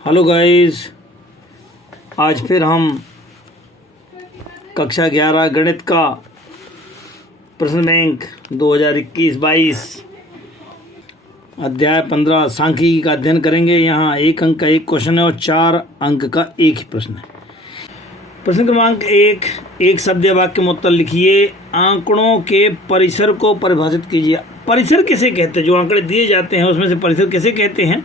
Hello guys, आज फिर हम कक्षा 11 गणित का प्रश्न बैंक 2021-22 अध्याय 15 सांख्यिकी का अध्ययन करेंगे। यहाँ 1 अंक का एक क्वेश्चन है और 4 अंक का एक ही प्रश्न है। प्रश्न क्रमांक 1, एक शब्द या वाक्य में उत्तर लिखिए। आंकड़ों के परिसर को परिभाषित कीजिए। परिसर किसे कहते हैं? जो आंकड़े दिए जाते हैं उसमें से परिसर किसे कहते हैं?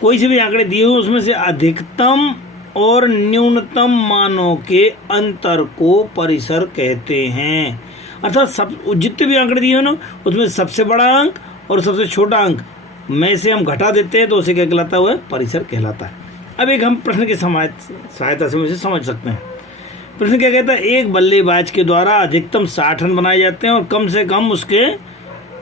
कोई से भी आंकड़े दिए हुए उसमें से अधिकतम और न्यूनतम मानों के अंतर को परिसर कहते हैं। अर्थात सब जितने भी आंकड़े दिए हैं ना उसमें सबसे बड़ा अंक और सबसे छोटा अंक में से हम घटा देते हैं तो उसे क्या कहलाता है? वह परिसर कहलाता है। अब एक हम प्रश्न की सहायता से उसे समझ सकते हैं। प्रश्न क्या कहता है? एक बल्लेबाज के द्वारा अधिकतम 60 रन बनाए जाते हैं और कम से कम उसके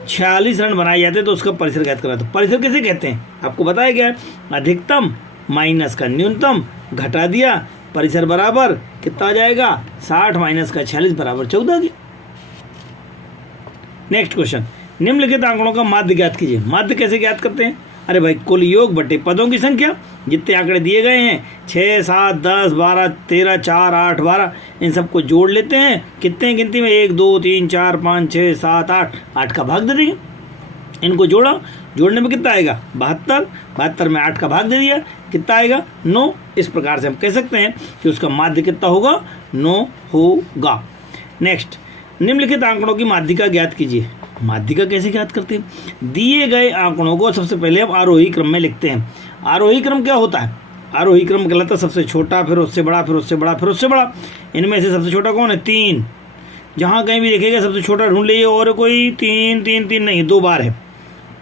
46 रन बनाए जाते हैं तो उसका परिसर ज्ञात करना। तो परिसर किसे कहते हैं आपको बताया गया है। अधिकतम माइनस का न्यूनतम घटा दिया, परिसर बराबर कितना आ जाएगा? 60 माइनस का 46 बराबर 14 की। नेक्स्ट क्वेश्चन, निम्नलिखित आंकड़ों का माध्य ज्ञात कीजिए। माध्य कैसे ज्ञात करते हैं? अरे भाई, कुल योग बटे पदों की संख्या। जितने आंकड़े दिए गए हैं 6, 7, 10, 12, 13, 4, 8, 12 इन सबको जोड़ लेते हैं। कितने गिनती में? 1, 2, 3, 4, 5, 6, 7, 8 8 का भाग दे देंगे। इनको जोड़ा, जोड़ने में कितना आएगा? 72। 72 में 8 का भाग दे दिया, कितना आएगा? 9। इस प्रकार से हम कह सकते हैं कि उसका माध्य कितना होगा? 9 होगा। नेक्स्ट, निम्नलिखित आंकड़ों की माध्यिका ज्ञात कीजिए। माध्यिका कैसे ज्ञात करते हैं? दिए गए आंकड़ों को सबसे पहले हम आरोही क्रम में लिखते हैं। आरोही क्रम क्या होता है? आरोही क्रम कहलाता है सबसे छोटा, फिर उससे बड़ा, फिर उससे बड़ा, फिर उससे बड़ा। इनमें से सबसे छोटा कौन है? 3। जहाँ कहीं भी देखेगा सबसे छोटा ढूंढ लीजिए। और कोई 3 3 3 नहीं, 2 बार है।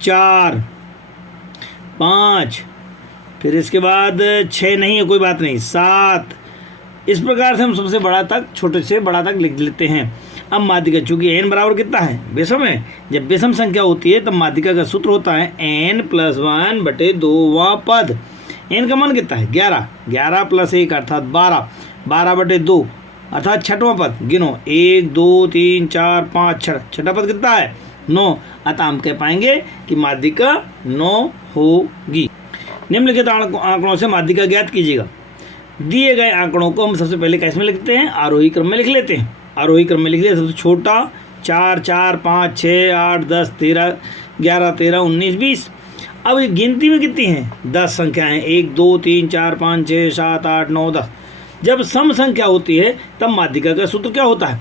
4, 5, फिर इसके बाद 6 नहीं है, कोई बात नहीं, 7। इस प्रकार से हम सबसे बड़ा तक, छोटे से बड़ा तक लिख लेते हैं। अब माध्यिका, चूंकि n बराबर कितना है? विषम है। जब विषम संख्या होती है तब माध्यिका का सूत्र होता है n+1/2वां पद। n का मान कितना है? 11। 11 + 1 अर्थात 12। 12/2 अर्थात छठवां पद। गिनो, 1, 2, 3, 4, 5, 6। छठा पद कितना है? 9। अतः हम कह पाएंगे कि माध्यिका 9 होगी। निम्नलिखित आंकड़ों से माध्यिका ज्ञात कीजिएगा। दिए गए आंकड़ों को हम सबसे पहले कैसे में लिखते हैं? आरोही क्रम में लिख लेते हैं। आरोही क्रम में लिख लिया। सबसे छोटा 4, 4, 5, 6, 8, 10, 13, 11, 13, 19, 20। अब ये गिनती में कितनी हैं? 10 संख्याएं। 1, 2, 3, 4, 5, 6, 7, 8, 9, 10। जब सम संख्या होती है तब माध्यिका का सूत्र क्या होता है?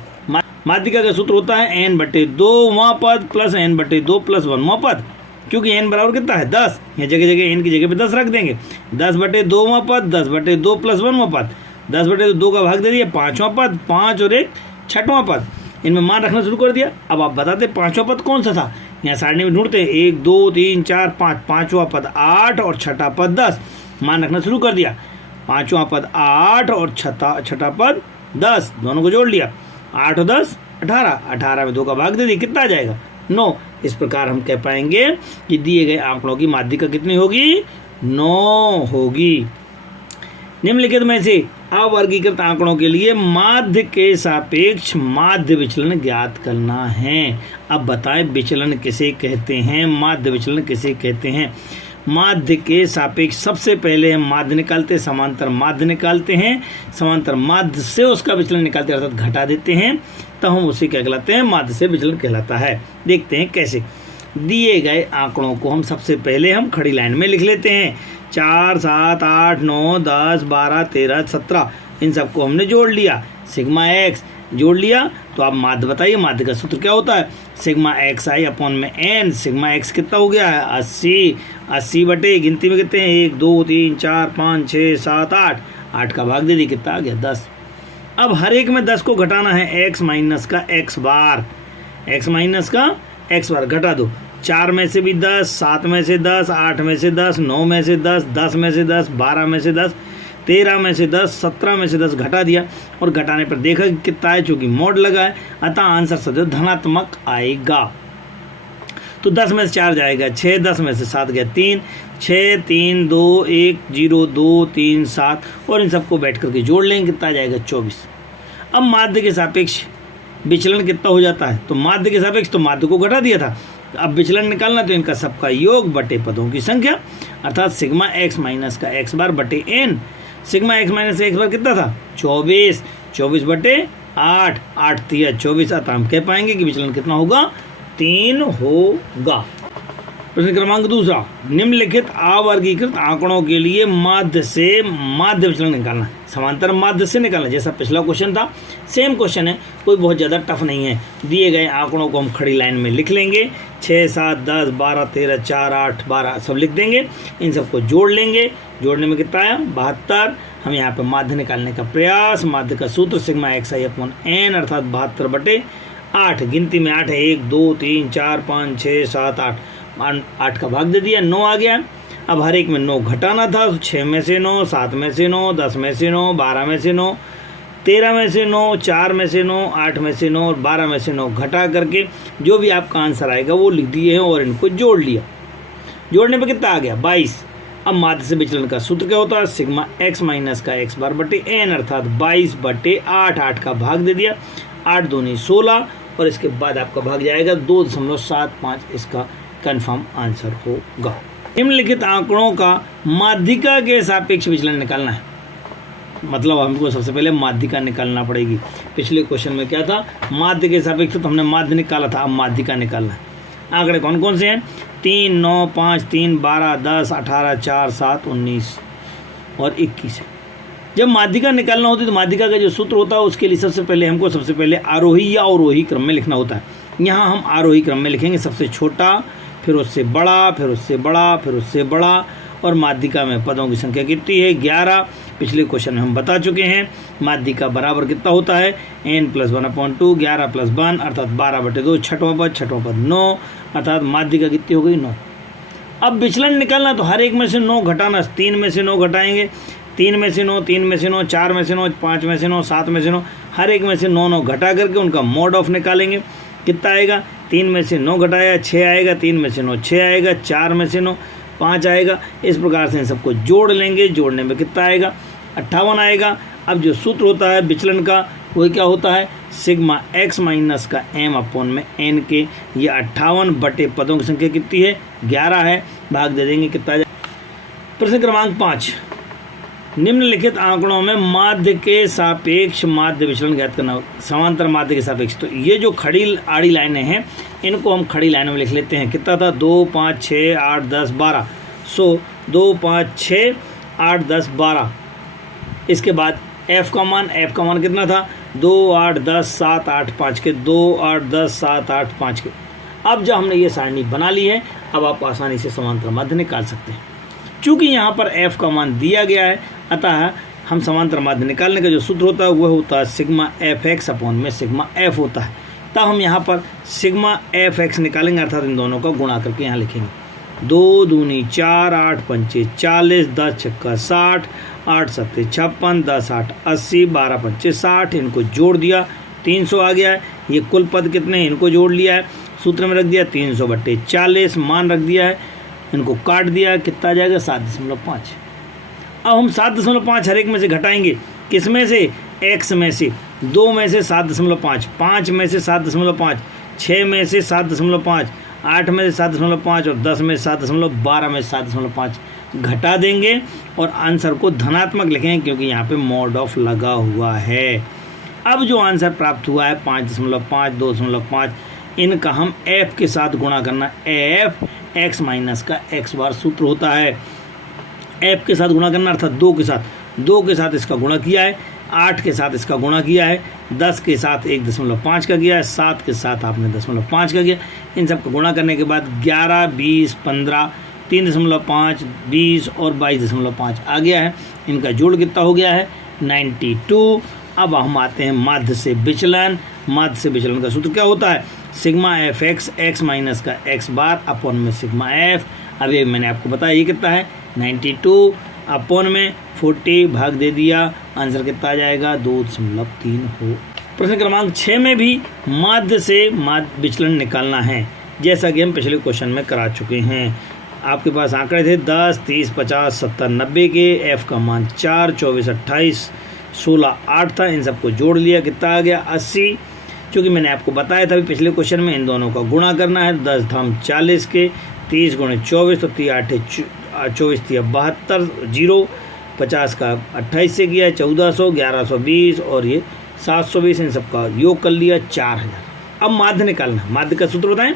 माध्यिका का सूत्र होता है n/2वां पद प्लस n/2 + 1वां पद। क्योंकि n बराबर कितना है? 10। यहाँ जगह जगह n की जगह पे 10 रख देंगे। 10/2वां पद, 10/2 + 1वां पद। 10/2 का भाग दे दिया, 5वां पद, 5 और 1 6वां पद। इनमें मान रखना शुरू कर दिया। अब आप बताते 5वां पद कौन सा था? यहाँ सारणी में ढूंढते हैं। 1, 2, 3, 4, 5। 5वां पद 8 और छठा पद 10। मान रखना शुरू कर दिया। 5वां पद 8 और छठा पद 10, दोनों को जोड़ लिया। 8 और 10 18। 18 में 2 का भाग दे दिया, कितना आ जाएगा? 9। इस प्रकार हम कह पाएंगे कि दिए गए आंकड़ों की माध्यिका कितनी होगी? 9 होगी। निम्नलिखित में से अवर्गीकृत आंकड़ों के लिए माध्य के सापेक्ष माध्य विचलन ज्ञात करना है। अब बताएं विचलन किसे कहते हैं? माध्य विचलन किसे कहते हैं? माध्य के सापेक्ष सबसे पहले हम माध्य निकालते हैं, समांतर माध्य निकालते हैं। समांतर माध्य से उसका विचलन निकालते हैं, अर्थात घटा देते हैं, तो हम उसे क्या कहलाते हैं? माध्य से विचलन कहलाता है। देखते हैं कैसे। दिए गए आंकड़ों को हम सबसे पहले हम खड़ी लाइन में लिख लेते हैं। 4, 7, 8, 9, 10, 12, 13, 17 इन सबको हमने जोड़ लिया। सिग्मा x जोड़ लिया। तो आप माध्य बताइए, माध्य का सूत्र क्या होता है? Sigma xi/n। सिग्मा x कितना हो गया है? 80। 80 बटे गिनती में कितने हैं? 1, 2, 3, 4, 5, 6, 7, 8। 8 का भाग दे दी, कितना आ गया? 10। अब हर एक में 10 को घटाना है। x माइनस का x बार, x माइनस का x बार घटा दो। 4 में से भी 10, 7 में से 10, 8 में से 10, 9 में से 10, 10 में से 10, 12 में से 10, 13 में से 10, 17 में से 10 घटा दिया। और घटाने पर देखा कि कितना है, चूंकि मोड लगा है अतः आंसर सदैव धनात्मक आएगा। तो 10 में से 4 जाएगा 6, 10 में से 7 गया 3, 6, 3, 2, 1, 0, 2, 3, 7 और इन सबको बैठ करके जोड़ लेंगे, कितना जाएगा? 24। अब माध्य के सापेक्ष विचलन कितना हो जाता है? तो माध्य के सापेक्ष तो माध्य को घटा दिया था, अब विचलन निकालना तो इनका सबका योग बटे पदों की संख्या, अर्थात सिग्मा एक्स माइनस का एक्स बार बटे N. Sigma X minus X bar कितना था 24, 24 बटे 8, 8 3 24, अतः हम कह पाएंगे कि विचलन कितना होगा 3 होगा। प्रश्न क्रमांक दूसरा, निम्नलिखित अवर्गीकृत आंकड़ों के लिए माध्य से माध्य विचलन निकालना, समांतर माध्य से निकालना। जैसा पिछला क्वेश्चन था सेम क्वेश्चन है, कोई बहुत ज़्यादा टफ नहीं है। दिए गए आंकड़ों को हम खड़ी लाइन में लिख लेंगे, 6 7 10 12 13 4 8 12 सब लिख देंगे। इन सबको जोड़ लेंगे, जोड़ने में कितना आया 72। हम यहाँ पर माध्य निकालने का प्रयास, माध्य का सूत्र सिग्मा एक्स आई अपॉन एन, अर्थात 72 बटे 8। गिनती में 8 है, 1 2 3 4 5 6 7 8, 8 का भाग दे दिया, 9 आ गया। अब हर एक में 9 घटाना था, 6 में से 9, 7 में से 9, 10 में से 9, 12 में से 9, 13 में से 9, 4 में से 9, 8 में से 9 और 12 में से 9 घटा करके जो भी आपका आंसर आएगा वो लिख दिए हैं और इनको जोड़ लिया। जोड़ने पर कितना आ गया 22। अब माध्य से विचलन का सूत्र क्या होता है, सिग्मा एक्स माइनस का एक्स बार बटे एन, अर्थात 22 बटे 8, 8 का भाग दे दिया, 8 दूनी 16 और इसके बाद आपका भाग जाएगा 2.75, इसका कंफर्म आंसर होगा। निम्नलिखित आंकड़ों का माध्यिका के सापेक्ष विचलन निकालना है, मतलब हमको सबसे पहले माध्यिका निकालना पड़ेगी। पिछले क्वेश्चन में क्या था, माध्य के सापेक्ष तो हमने माध्य निकाला था, अब माध्यिका निकालना है। आंकड़े कौन कौन से हैं, 3 9 5 3 12 10 18 4 7 19 और 21 है। जब माध्यिका निकालना होती है तो माध्यिका का जो सूत्र होता है उसके लिए सबसे पहले आरोही या अवरोही क्रम में लिखना होता है। यहाँ हम आरोही क्रम में लिखेंगे, सबसे छोटा, फिर उससे बड़ा, फिर उससे बड़ा, फिर उससे बड़ा। और माध्यिका में पदों की संख्या कितनी है 11। पिछले क्वेश्चन में हम बता चुके हैं माध्यिका बराबर कितना होता है n+1/2, 11 + 1 अर्थात 12/2, छठवां पद 9, अर्थात माध्यिका कितनी हो गई 9। अब विचलन निकालना तो हर एक में से 9 घटाना, 3 में से 9 घटाएंगे, 3 में से 9, 3 में से 9, 4 में से 9, 5 में से 9, 7 में से 9, हर एक में से 9 घटा करके उनका मोड ऑफ निकालेंगे। कितना आएगा, 3 में से 9 घटाया 6 आएगा, 3 में से 9 6 आएगा, 4 में से 9 5 आएगा। इस प्रकार से इन सबको जोड़ लेंगे, जोड़ने में कितना आएगा 58 आएगा। अब जो सूत्र होता है विचलन का वो क्या होता है, सिग्मा एक्स माइनस का एम अपॉन में एन के, ये 58 बटे पदों की संख्या कितनी है 11 है, भाग दे देंगे कितना जाए। प्रश्न क्रमांक 5, निम्नलिखित आंकड़ों में माध्य के सापेक्ष माध्य विचलन ज्ञात करना, समांतर माध्य के सापेक्ष। तो ये जो खड़ी आड़ी लाइनें हैं इनको हम खड़ी लाइनों में लिख लेते हैं। कितना था 2 5 6 8 10 12, सो 2 5 6 8 10 12। इसके बाद f का मान कितना था 2 8 10 7 8 5 के, 2 8 10 7 8 5 के। अब जब हमने ये सारणी बना ली है अब आप आसानी से समांतर माध्य निकाल सकते हैं। चूँकि यहाँ पर f का मान दिया गया है अतः हम समांतर माध्य निकालने का जो सूत्र होता है वह होता है सिग्मा एफ एक्स अपॉन में सिग्मा एफ होता है। तब हम यहाँ पर सिग्मा एफ एक्स निकालेंगे, अर्थात इन दोनों का गुणा करके यहाँ लिखेंगे। 2 दूनी 4, 8 पंचे 40, 10 छक्का 60, 8 सत्ते 56, 10 8 80, 12 पंचे 60। इनको जोड़ दिया 300 आ गया है। ये कुल पद कितने हैं इनको जोड़ लिया है, सूत्र में रख दिया 300 बटे 40, मान रख दिया है, इनको काट दिया, कितना जाएगा 7.5। अब हम 7.5 हर एक में से घटाएंगे, किस में से x में से, 2 में से 7.5, 5 में से 7.5, 6 में से 7.5, 8 में से 7.5 और 10 में 7.5, 12 में 7.5 घटा देंगे और आंसर को धनात्मक लिखेंगे क्योंकि यहाँ पे मोड ऑफ लगा हुआ है। अब जो आंसर प्राप्त हुआ है 5.5, 2.5, इनका हम f के साथ गुणा करना, f x माइनस का x बार सूत्र होता है। f के साथ गुणा करना अर्थात 2 के साथ इसका गुणा किया है, 8 के साथ इसका गुणा किया है, 10 के साथ 1.5 का किया है, 7 के साथ आपने 0.5 का किया। इन सब का गुणा करने के बाद 11, 20, 15, 3.5, 20 और 22.5 आ गया है। इनका जोड़ कितना हो गया है 92। अब हम आते हैं माध्य से विचलन। माध्य से विचलन का सूत्र क्या होता है, sigma F x x minus का एक्स बार अपॉन में सिग्मा एफ। अब ये मैंने आपको बताया ये कितना है 92 अपॉन में 40, भाग दे दिया, आंसर कितना आ जाएगा 2.3 हो। प्रश्न क्रमांक 6 में भी माध्य से माध्य विचलन निकालना है, जैसा कि हम पिछले क्वेश्चन में करा चुके हैं। आपके पास आंकड़े थे 10, 30, 50, 70, 90 के। एफ का मान 4, 24, 28, 16, 8 था। इन सबको जोड़ लिया, कितना आ गया 80। क्योंकि मैंने आपको बताया था अभी पिछले क्वेश्चन में इन दोनों का गुणा करना है। 10 धाम 40 के, 30 गुणे 24 तो 24 3 72, 0 50 का 28 से किया 1400, 1120 और ये 720, इन सबका योग कर लिया 4000। अब माध्य निकालना। माध्य का सूत्र बताएं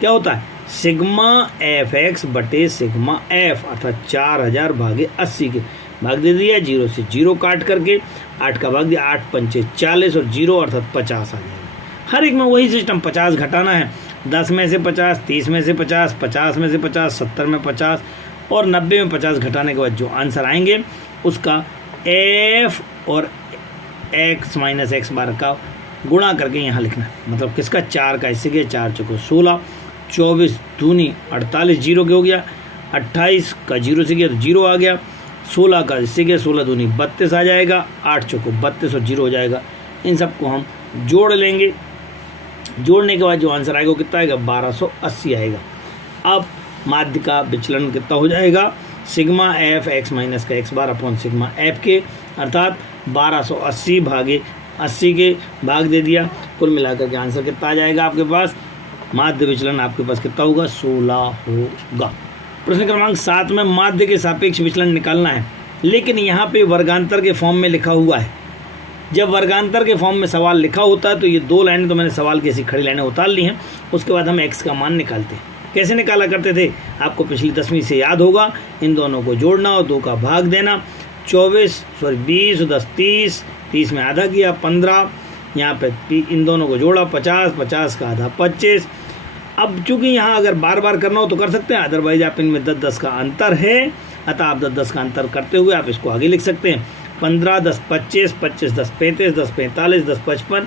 क्या होता है, सिग्मा एफ एक्स बटे सिग्मा एफ, अर्थात 4000 भागे 80 के भाग दे दिया, 0 से 0 काट करके 8 का भाग दिया, 8 पंचे 40 और 0 अर्थात 50 आ जाएगा। हर एक में वही सिस्टम, 50 घटाना है, 10 में से 50, 30 में से 50, 50 में से 50, 70 में 50 और 90 में 50 घटाने के बाद जो आंसर आएंगे उसका एफ और एक्स माइनस एक्स बार का गुणा करके यहाँ लिखना है। मतलब किसका, 4 का, इससे गया 4 चौको 16, 24 दूनी 48, 0 के हो गया, 28 का 0 से गया तो 0 आ गया, 16 का इससे गया 16 दूनी 32 आ जाएगा, 8 चौको 32 और 0 हो जाएगा। इन सबको हम जोड़ लेंगे। जोड़ने के बाद जो आंसर आएगा वो कितना आएगा, 1280 आएगा। अब माध्य का विचलन कितना हो जाएगा, सिग्मा एफ एक्स माइनस का X bar upon sigma F के, अर्थात 1280 भागे 80 के भाग दे दिया। कुल मिलाकर के आंसर कितना आ जाएगा आपके पास, माध्य विचलन आपके पास कितना होगा, 16 होगा। प्रश्न क्रमांक 7 में माध्य के सापेक्ष विचलन निकालना है, लेकिन यहाँ पे वर्गांतर के फॉर्म में लिखा हुआ है। जब वर्गांतर के फॉर्म में सवाल लिखा होता है तो ये 2 लाइनें तो मैंने सवाल की ऐसी खड़ी लाइनें उतार ली हैं। उसके बाद हम एक्स का मान निकालते हैं। कैसे निकाला करते थे, आपको पिछली 10वीं से याद होगा। इन दोनों को जोड़ना और 2 का भाग देना, 20 और 10 30, 30 में आधा किया 15, यहाँ पे इन दोनों को जोड़ा 50, 50 का आधा 25। अब चूंकि यहाँ अगर बार बार करना हो तो कर सकते हैं, अदरवाइज आप इनमें 10-10 का अंतर है, अतः आप 10-10 का अंतर करते हुए आप इसको आगे लिख सकते हैं। 15 10 25, 25 10 35, 10 45, 10 55,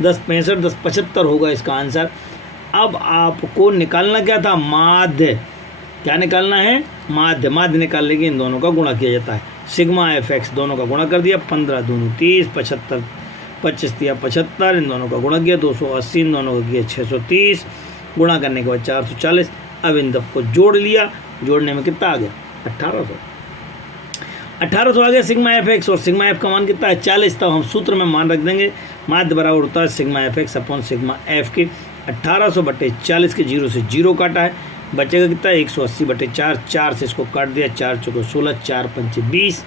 10 65, 10 75 होगा इसका आंसर। अब आपको निकालना क्या था, माध्य। क्या निकालना है, माध्य। माध्य निकालने के इन दोनों का गुणा किया जाता है। सिग्मा एफ एक्स दोनों का गुणा कर दिया, 15 दूनी 30, 75 25 दिया 75, इन दोनों का गुणा किया 280, इन दोनों का किया 630, गुणा करने के बाद 440। अब इन सबको जोड़ लिया, जोड़ने में कितना आ गया, 1800 आ गया सिग्मा एफ एक्स। और सिग्मा एफ का मान कितना है, 40। तब हम सूत्र में मान रख देंगे, माध्य बराबर होता है sigma F x upon sigma F के। 1800 बटे 40 के 0 से 0 काटा है, बचेगा कितना, 180 बटे 4, 4 से इसको काट दिया, 4 चौको 16, 4 पंचे 20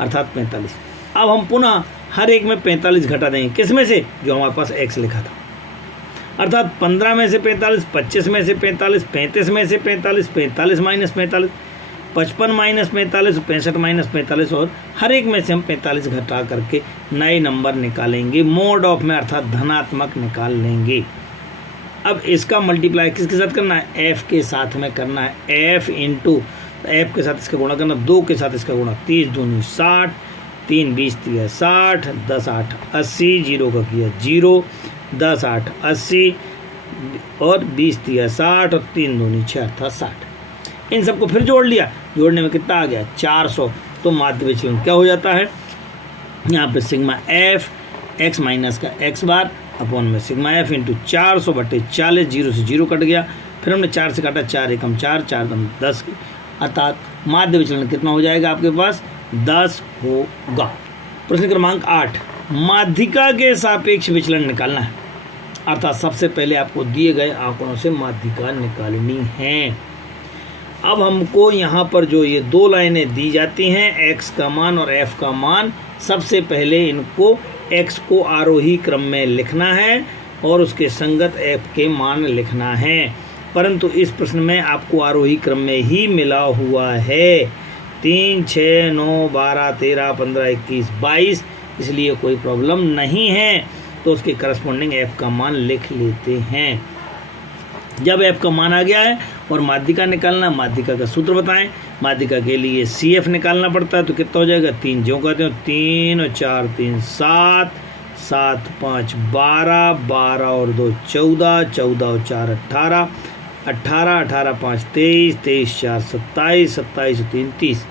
अर्थात 45। अब हम पुनः हर एक में 45 घटा देंगे, किस में से, जो हमारे पास एक्स लिखा था, अर्थात 15 में से 45, 25 में से 45, 35 में से 45, 45 माइनस 45, 55 माइनस 45, 65 माइनस 45 और हर एक में से हम 45 घटा करके नए नंबर निकालेंगे मोड ऑफ में, अर्थात धनात्मक निकाल लेंगे। अब इसका मल्टीप्लाई किसके साथ करना है, एफ के साथ में करना है। एफ इंटू एफ के साथ इसका गुणा करना, 2 के साथ इसका गुणा, 30 दूनी 60, 3 20 दिया 60, 10 8 80, 0 का किया 0, 10 8 80 और 20 दिया 60 और 3 दूनी 6 अर्थात 60। इन सबको फिर जोड़ लिया, जोड़ने में कितना आ गया, 400। तो माध्य विचलन क्या हो जाता है, यहाँ पे सिग्मा एफ एक्स माइनस का एक्स बार अपॉन में सिग्मा एफ इंटू 400 बटे 40, 0 से 0 कट गया, फिर हमने 4 से काटा, 4 एकम 4, 4 दम 10, अर्थात माध्य विचलन कितना हो जाएगा आपके पास, 10 होगा। प्रश्न क्रमांक 8, माध्यिका के सापेक्ष विचलन निकालना है, अर्थात सबसे पहले आपको दिए गए आंकड़ों से माध्यिका निकालनी है। अब हमको यहाँ पर जो ये 2 लाइनें दी जाती हैं, एक्स का मान और एफ का मान, सबसे पहले इनको एक्स को आरोही क्रम में लिखना है और उसके संगत एफ के मान लिखना है, परंतु इस प्रश्न में आपको आरोही क्रम में ही मिला हुआ है। 3 6 9 12 13 15 21 22, इसलिए कोई प्रॉब्लम नहीं है। तो उसके करस्पॉन्डिंग एफ का मान लिख लेते हैं। जब एफ का मान आ गया है और माध्यिका निकालना, माध्यिका का सूत्र बताएं। माध्यिका के लिए सी एफ निकालना पड़ता है, तो कितना हो जाएगा, 3 जो कहते हो, 3 और 4 3 7, 7 5 12, 12 और 2 14, 14 और 4 18, 18 18 5 23, 23 4 27, 27 और 3 30।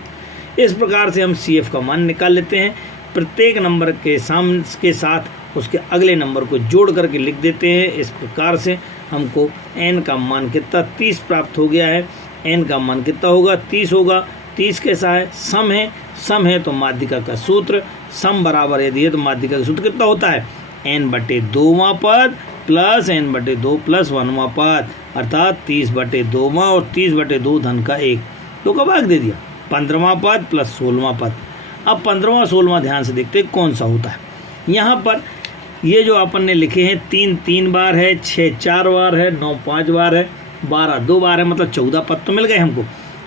इस प्रकार से हम सी एफ का मान निकाल लेते हैं। प्रत्येक नंबर के साथ उसके अगले नंबर को जोड़ करके लिख देते हैं। इस प्रकार से हमको n का मान कितना, 30 प्राप्त हो गया है। n का मान कितना होगा, 30 होगा। 30 कैसा है, सम है तो माध्यिका का सूत्र सम बराबर यदि है तो माध्यिका का सूत्र कितना होता है, n बटे 2वां पद प्लस n बटे 2 प्लस 1वां पद, अर्थात 30 बटे 2वां और 30 बटे 2 धन का 1, 2 का भाग दे दिया। 15वां पद प्लस 16वां पद। अब 15वां 16वां ध्यान से देखते हैं कौन सा होता है। यहाँ पर ये जो अपन ने लिखे हैं 3 3 बार है, 6 4 बार है, 9 5 बार है, 12 2 बार है, मतलब 14 पद तो मिल गए हमको।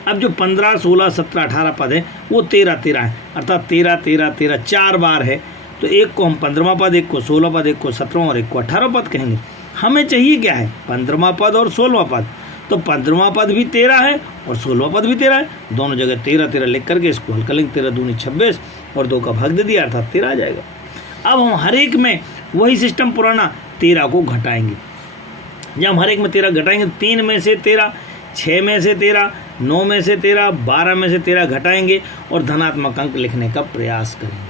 अब जो 15 16 17 18 पद है वो 13 13 है, अर्थात 13 13 13 4 बार है। तो एक को हम 15वां पद, एक को 16वां पद, एक को 17वां और एक को 18वां पद कहेंगे। हमें चाहिए क्या है 15वां पद और 16वां पद। तो 15वां पद भी 13 है और 16वां पद भी 13 है, दोनों जगह 13 13 लिख करके इसको हल कर लेंगे। 13 दूनी 26 और 2 का भाग दे दिया, अर्थात 13 आ जाएगा। अब हम हर एक में वही सिस्टम पुराना 13 को घटाएंगे। जब हम हर एक में 13 घटाएंगे, 3 में से 13, 6 में से 13, 9 में से 13, 12 में से 13 घटाएंगे और धनात्मक अंक लिखने का प्रयास करेंगे।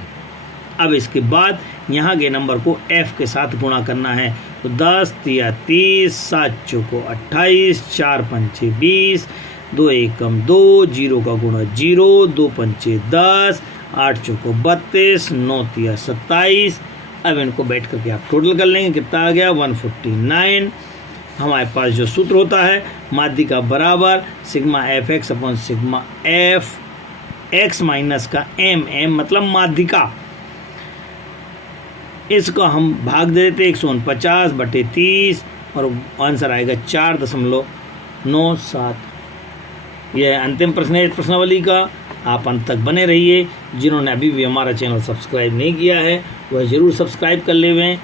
अब इसके बाद यहाँ के नंबर को f के साथ गुणा करना है। तो 10 3 30, 7 चौको 28, 4 पंचे 20, 2 एकम 2, 0 का गुणा 0, 2 पंचे 10, 8 चौको 32, 9 3 27। अब इनको बैठ करके आप टोटल कर लेंगे, कितना आ गया 149। हमारे पास जो सूत्र होता है माध्यिका बराबर sigma F x upon sigma F x minus का एम, एम मतलब माध्यिका, इसको हम भाग दे देते 149 बटे 30 और आंसर आएगा 4.97। यह अंतिम प्रश्न है इस प्रश्नावली का। आप अंत तक बने रहिए। जिन्होंने अभी भी हमारा चैनल सब्सक्राइब नहीं किया है वह ज़रूर सब्सक्राइब कर लेवें।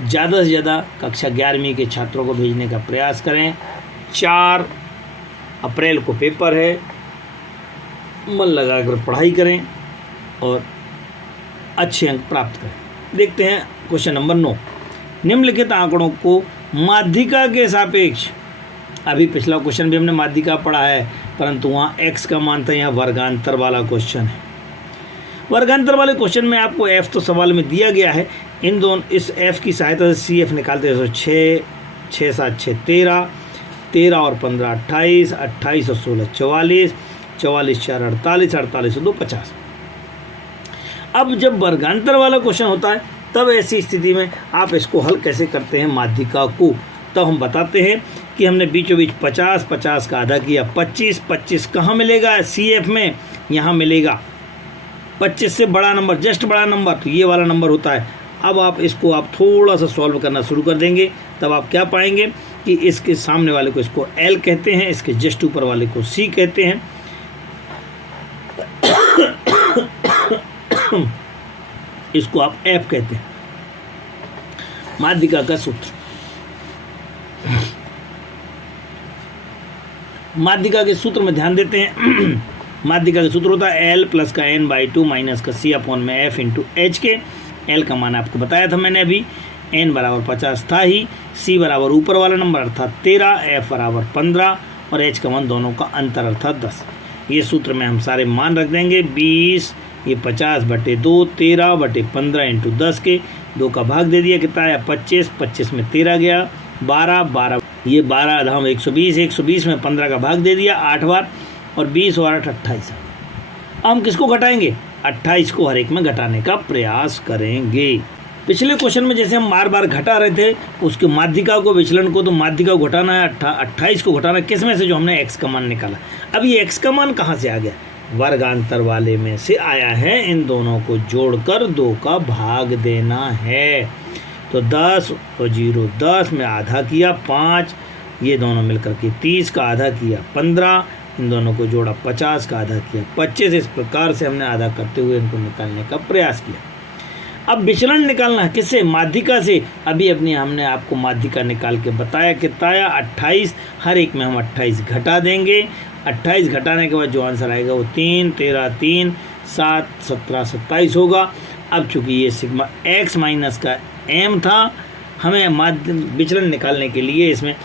ज़्यादा से ज़्यादा कक्षा 11वीं के छात्रों को भेजने का प्रयास करें। 4 अप्रैल को पेपर है, मन लगाकर पढ़ाई करें और अच्छे अंक प्राप्त करें। देखते हैं क्वेश्चन नंबर 9। निम्नलिखित आंकड़ों को माध्यिका के सापेक्ष, अभी पिछला क्वेश्चन भी हमने माध्यिका पढ़ा है परंतु वहाँ x का मान था, यहाँ वर्गांतर वाला क्वेश्चन है। वर्गांतर वाले क्वेश्चन में आपको f तो सवाल में दिया गया है, इन दोनों इस f की सहायता से CF निकालते हैं। तो 6 6 7 6 13, 13 और 15 28, 28 और 16 44, 44 4 48, 48 और 2 50। अब जब वर्गांतर वाला क्वेश्चन होता है तब ऐसी स्थिति में आप इसको हल कैसे करते हैं माध्यिका को, तब हम बताते हैं कि हमने बीचों बीच 50 50 का आधा किया, 25 25 कहाँ मिलेगा CF में, यहाँ मिलेगा। 25 से बड़ा नंबर, जस्ट बड़ा नंबर तो ये वाला नंबर होता है। अब आप इसको आप थोड़ा सा सॉल्व करना शुरू कर देंगे, तब आप क्या पाएंगे कि इसके सामने वाले को इसको L कहते हैं, इसके जस्ट ऊपर वाले को C कहते हैं। इसको आप F कहते हैं। माध्यिका का सूत्र, माध्यिका के सूत्र में ध्यान देते हैं। माध्यिका का सूत्र होता है L प्लस का n/2 माइनस का C अपॉन में F इंटू एच के। L का मान आपको बताया था मैंने अभी, n बराबर 50 था ही, C बराबर ऊपर वाला नंबर अर्थात 13, F बराबर 15 और H का मान दोनों का अंतर अर्थात 10। ये सूत्र में हम सारे मान रख देंगे। 20 ये 50 बटे 2, 13 बटे 15 इंटू 10 के, 2 का भाग दे दिया, कितना आया 25, 25 में 13 गया, 12 12 ये 12 आधा 120, 120 में 15 का भाग दे दिया 8 बार और 20 और 8 28। अब हम किसको घटाएंगे, 28 को हर एक में घटाने का प्रयास करेंगे। पिछले क्वेश्चन में जैसे हम बार बार घटा रहे थे उसके माध्यिका को, विचलन को, तो माध्यिका को घटाना है, 28 को घटाना है किस में से, जो हमने x का मान निकाला। अब ये x का मान कहाँ से आ गया, वर्गांतर वाले में से आया है। इन दोनों को जोड़कर 2 का भाग देना है। तो 10 और 0 10 में आधा किया 5, ये दोनों मिलकर के 30 का आधा किया 15, इन दोनों को जोड़ा 50 का आधा किया 25। इस प्रकार से हमने आधा करते हुए इनको निकालने का प्रयास किया। अब विचलन निकालना है किससे, माध्यिका से। अभी अपनी हमने आपको माध्यिका निकाल के बताया, कितना आया 28, हर एक में हम 28 घटा देंगे। 28 घटाने के बाद जो आंसर आएगा वो 3 13 3 7 17 27 होगा। अब चूंकि ये सिग्मा x माइनस का m था, हमें माध्य विचलन निकालने के लिए इसमें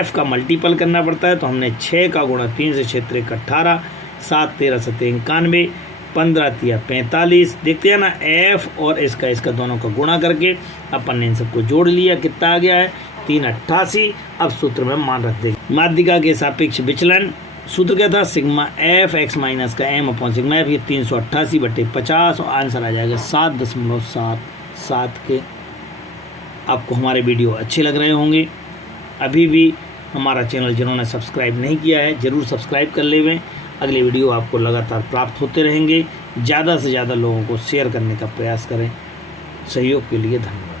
f का मल्टीपल करना पड़ता है। तो हमने 6 का गुणा 3 से 6 3 18, 7 13 7 91, 15 3 45। देखते हैं ना, f और इसका दोनों का गुणा करके अपन ने इन सबको जोड़ लिया, कितना आ गया है 388। अब सूत्र में मान रख देंगे। माध्यिका के सापेक्ष विचलन सूत्र क्या था, सिग्मा एफ एक्स माइनस का m अपॉन सिग्मा एफ, ये 388 बटे 50 और आंसर आ जाएगा 7.7 7 के। आपको हमारे वीडियो अच्छे लग रहे होंगे। अभी भी हमारा चैनल जिन्होंने सब्सक्राइब नहीं किया है ज़रूर सब्सक्राइब कर लेवें। अगले वीडियो आपको लगातार प्राप्त होते रहेंगे। ज़्यादा से ज़्यादा लोगों को शेयर करने का प्रयास करें। सहयोग के लिए धन्यवाद।